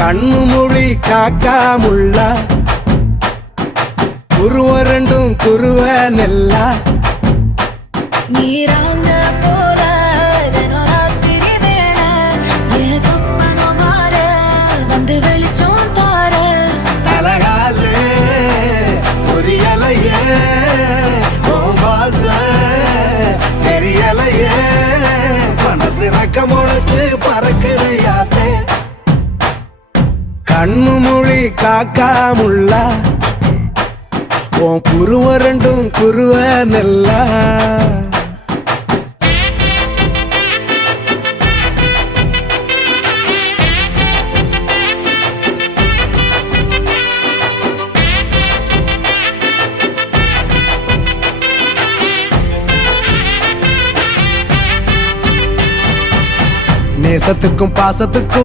கண்ணு மொழி காக்காமுள்ள குருவ ரெண்டும் குருவ நெல்லா நீராங்க போல தினராத்திரி வேண என் சொப்பனம் மாற வந்து வெளிச்சம் தார தலகாலே பொரியலையே ஓம்பாச தெரியலையே மனசு ரக்க முளைச்சு பறக்குறையாத்தே கண்ணு மொழி காக்காமுள்ள உன் குருவ ரெண்டும் குருவ நெல்லா நேசத்துக்கும் பாசத்துக்கும்